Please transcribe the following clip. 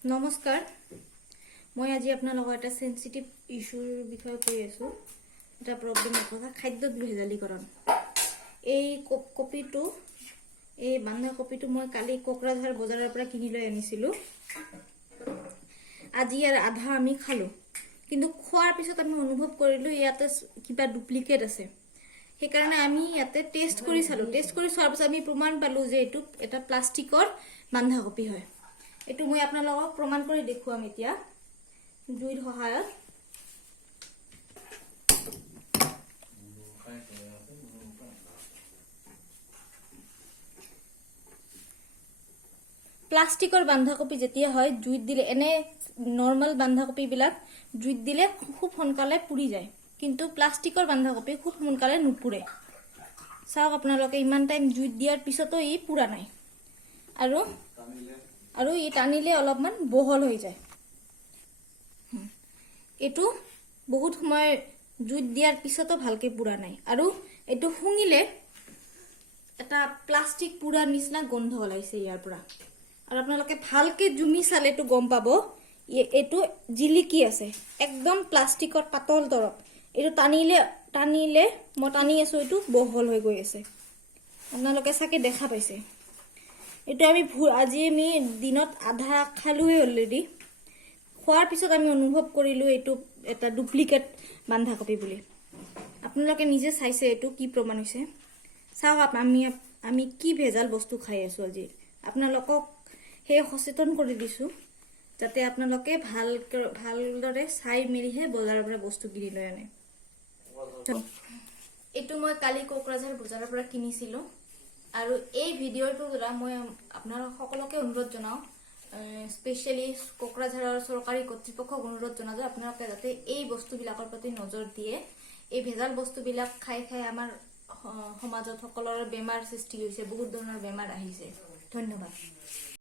নমস্কাৰ মই আজি আপোনালোকৰ এটা সেনসিটিভ ইস্যুৰ বিষয়ে কৈ আছো এটা প্ৰবলেমৰ কথা খাদ্যত ভেজালীকৰণ এই কপিটো এই বান্ধা কপিটো মই কালি কোকৰাঝাৰ বজাৰৰ পৰা কিনি লৈ আনিছিলো আজি ইয়াৰ আধা আমি খালো কিন্তু খোৱাৰ পিছত আমি অনুভৱ কৰিলো ইয়াতে কিবা ডুপ্লিকেট আছে সেইকাৰণে আমি ইয়াতে টেষ্ট কৰি চোৱাৰ পিছত আমি প্ৰমাণ পালো যে এটো এটা প্লাষ্টিকৰ বান্ধা কপি হয় এটো মই আপোনালোকক প্ৰমাণ কৰি দেখুৱাম এতিয়া জুইৰ সহায়ত প্লাষ্টিকৰ বান্ধাকপি যেতিয়া হয় জুইত দিলে এনে নৰমাল বান্ধাকপি বিলাক জুইত দিলে খুব সোনকালে পুৰি যায় কিন্তু প্লাষ্টিকৰ বান্ধাকপি খুব সোনকালে নুপুৰে চাওক আপোনালোকে ইমান টাইম জুইত দিয়াৰ পিছতো ই পুৰা নাই আৰু ই টানিলে অলপমান বহল হৈ যায় এটো বহুত সময় জুইত দিয়াৰ পিছতো ভালকে পুৰা নাই আৰু এটো হুঙিলে এটা প্লাষ্টিক পুৰা নিচিনা গন্ধ ওলাইছে ইয়াৰ পৰা আৰু আপোনালোকে ভালকে জুমি চালে তো গম পাবো এটো জিলিকি আছে একদম প্লাষ্টিকৰ পাতল তৰপ এটো টানিলে মই টানি আছো এটো বহল হৈ গৈ আছে আপোনালোকে সাকে দেখা পাইছে এটো আমি আজি আমি দিনত আধা খালুৱে অলৰেডি খোৱাৰ পিছত আমি অনুভৱ কৰিলো এটো এটা ডুপ্লিকেট বান্ধাকপি বুলি আপোনালোকে নিজে চাইছে এটো কি প্ৰমাণ হৈছে চাওক আমি কি ভেজাল বস্তু খাই আছো আজি আপোনালোকক হে সচেতন কৰি দিছো যাতে আপোনালোকে ভালদৰে চাই মেলিহে বজাৰৰ পৰা বস্তু কিনি লৈ আনে এটো মই কালি কোকৰাঝাৰ বজাৰৰ পৰা কিনিছিলো আৰু এই ভিডিঅ'টো দ্বাৰা মই আপোনালোক সকলোকে অনুৰোধ জনাও স্পেশালি কোকৰাঝাৰৰ চৰকাৰী কৰ্তৃপক্ষক অনুৰোধ জনাও যে আপোনালোকে যাতে এই বস্তুবিলাকৰ প্ৰতি নজৰ দিয়ে এই ভেজাল বস্তুবিলাক খাই আমাৰ সমাজত সকলোৰে বেমাৰ সৃষ্টি হৈছে বহুত ধৰণৰ বেমাৰ আহিছে ধন্যবাদ